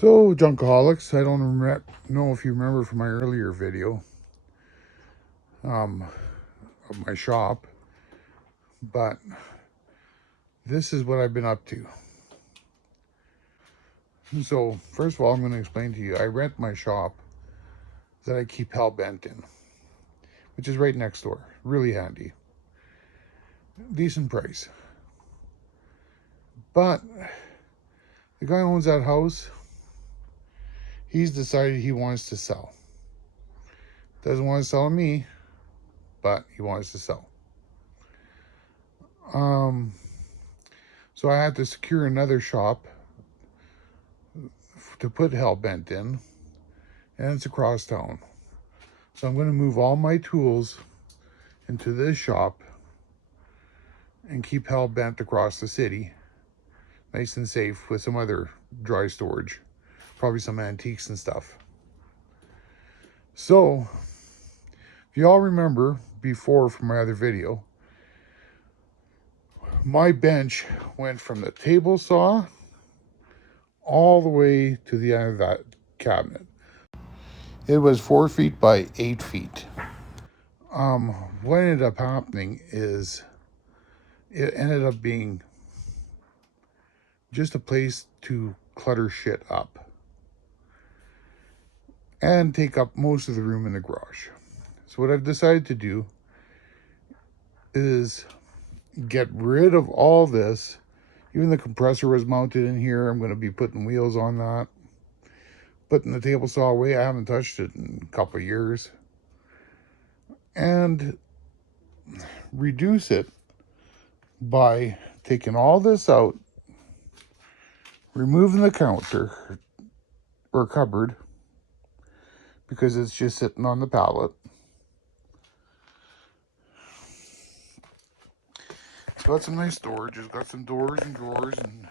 So, Junkaholics, I don't know if you remember from my earlier video of my shop, but this is what I've been up to. So, first of all, I'm going to explain to you, I rent my shop that I keep Hellbent in, which is right next door. Really handy. Decent price. But the guy who owns that house, he's decided he wants to sell. Doesn't want to sell to me, but he wants to sell. So I had to secure another shop to put Hellbent in, and it's across town. So I'm going to move all my tools into this shop and keep Hellbent across the city, nice and safe, with some other dry storage, probably some antiques and stuff. So, if you all remember before from my other video, my bench went from the table saw all the way to the end of that cabinet. It was 4 feet by 8 feet. What ended up happening is it ended up being just a place to clutter shit up and take up most of the room in the garage. So what I've decided to do is get rid of all this. Even the compressor was mounted in here. I'm going to be putting wheels on that. Putting the table saw away. I haven't touched it in a couple of years. And reduce it by taking all this out, removing the counter or cupboard because it's just sitting on the pallet. It's got some nice storage. It's got some doors and drawers and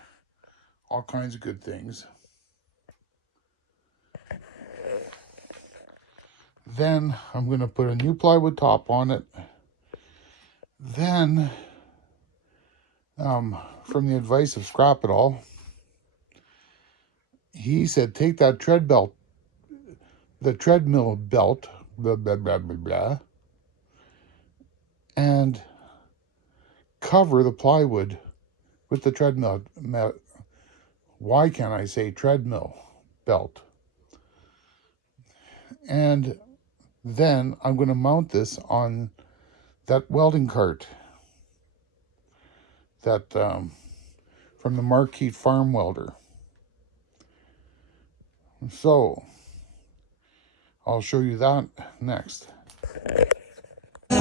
all kinds of good things. Then I'm going to put a new plywood top on it. Then, from the advice of Scrap It All, he said take that treadmill belt, blah, blah, blah, blah, blah, and cover the plywood with the treadmill. Why can't I say treadmill belt? And then I'm going to mount this on that welding cart that from the Marquette Farm Welder. So I'll show you that next. Oh,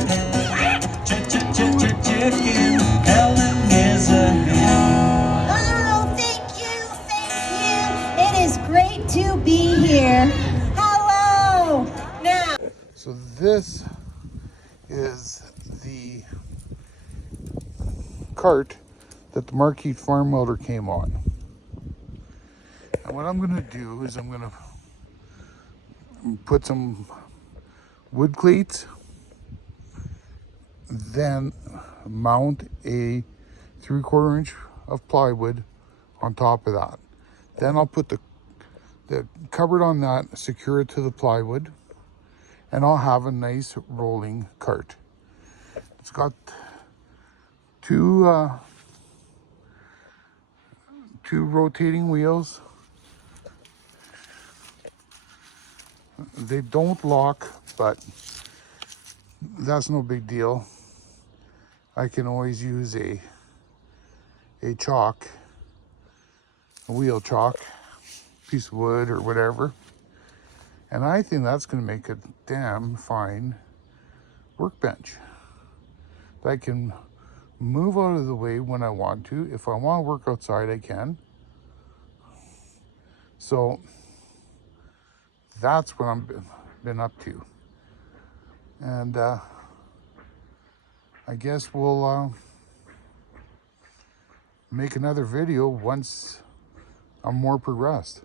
thank you, thank you. It is great to be here. Hello. Now. So this is the cart that the Marquette Farm Welder came on. And what I'm going to do is I'm going to put some wood cleats, then mount a 3/4 inch of plywood on top of that. Then I'll put the cupboard on that, secure it to the plywood, and I'll have a nice rolling cart. It's got two rotating wheels. They don't lock, but that's no big deal. I can always use a chalk, a wheel chalk, piece of wood or whatever. And I think that's going to make a damn fine workbench that I can move out of the way when I want to. If I want to work outside, I can. So that's what I've been up to. And I guess we'll make another video once I'm more progressed.